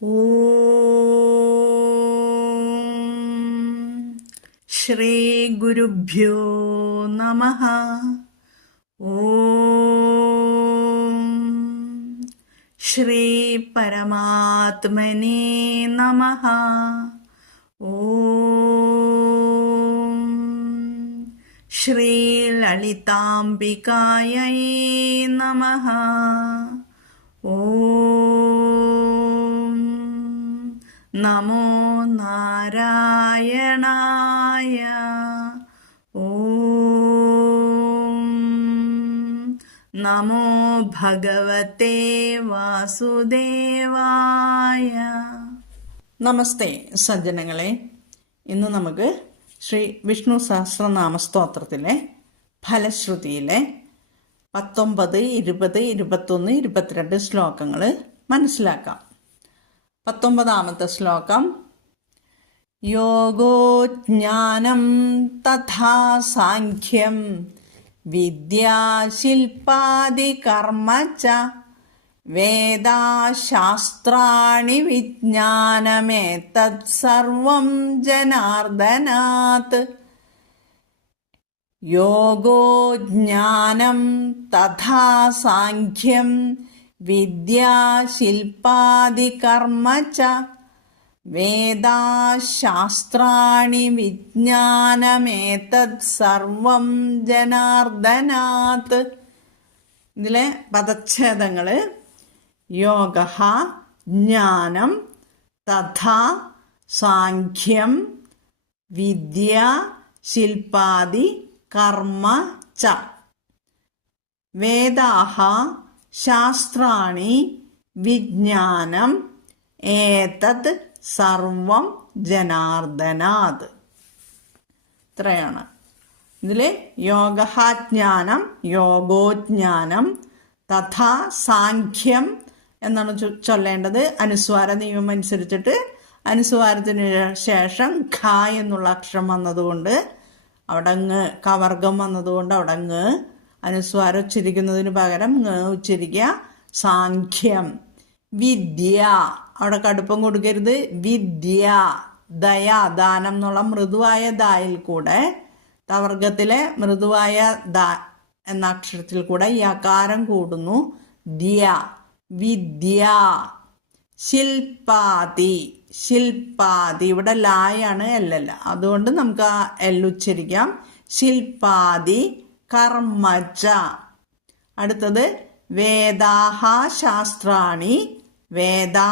ഓം ശ്രീ ഗുരുഭ്യോ നമഃ. ഓം ശ്രീ പരമാത്മനേ നമഃ. ഓം ശ്രീ ലളിതാംബികായൈ നമഃ. ഓം നമോ നാരായണായ. ഓം നമോ ഭഗവതേ വാസുദേവായ. നമസ്തേ സജ്ജനങ്ങളെ, ഇന്ന് നമുക്ക് ശ്രീ വിഷ്ണു സഹസ്രനാമ സ്തോത്രത്തിലെ ഫലശ്രുതിയിലെ 19, 20, 21, 22 ശ്ലോകങ്ങൾ മനസ്സിലാക്കാം. 19ാമത്തെ ശ്ലോകം: യോഗോ ജ്ഞാനം തഥാ സാഖ്യം വിദ്യാ ശില്പാദി കർമ്മ ച വേദാശാസ്ത്രാണി വിജ്ഞാനമേതത് സർവം ജനാർദ്ദനാത്. യോഗോ ജ്ഞാനം തഥാ സാഖ്യം വിദ്യാ ശില്പാദി കർമ്മ ച വേദാശാസ്ത്രാണി വിജ്ഞാനമേതത് സർവം ജനാർദ്ദനാത്. ഇതിലെ പദച്ഛേദങ്ങൾ: യോഗഃ ജ്ഞാനം, തഥാ സാഖ്യം, വിദ്യ ശില്പാദി കർമ്മ ച. വേദാഃ ശാസ്ത്രാണി വിജ്ഞാനം ഏതത് സർവം ജനാർദ്ദനാത്. ഇത്രയാണ് ഇതിൽ യോഗഃ ജ്ഞാനം, യോഗോജ്ഞാനം, തഥാ സാഖ്യം എന്നാണ് ചൊല്ലേണ്ടത്. അനുസ്വാര നിയമം അനുസരിച്ചിട്ട് അനുസ്വാരത്തിന് ശേഷം ഖ എന്നുള്ള അക്ഷരം വന്നതുകൊണ്ട് അവിടെ ങ്, കവർഗം വന്നതുകൊണ്ട് അവിടെ ങ്, അനുസ്വാരം ഉച്ചരിക്കുന്നതിന് പകരം ങ് ഉച്ചരിക്കുക. സാഖ്യം. വിദ്യ, അവിടെ കടുപ്പം കൊടുക്കരുത്. വിദ്യ, ദയ, ദാനം എന്നുള്ള മൃദുവായ ദായിൽ കൂടെ തവർഗത്തിലെ മൃദുവായ ദ എന്ന അക്ഷരത്തിൽ കൂടെ യകാരം കൂടുന്നു. ദ്യ, വിദ്യ. ശില്പാദി, ശില്പാദി, ഇവിടെ ലായാണ്, എല്ലല്ല, അതുകൊണ്ട് നമുക്ക് ആ എല്ലുച്ചരിക്കാം. ശില്പാദി കർമ്മച. അടുത്തത് വേദാഹ ശാസ്ത്രാണി, വേദാ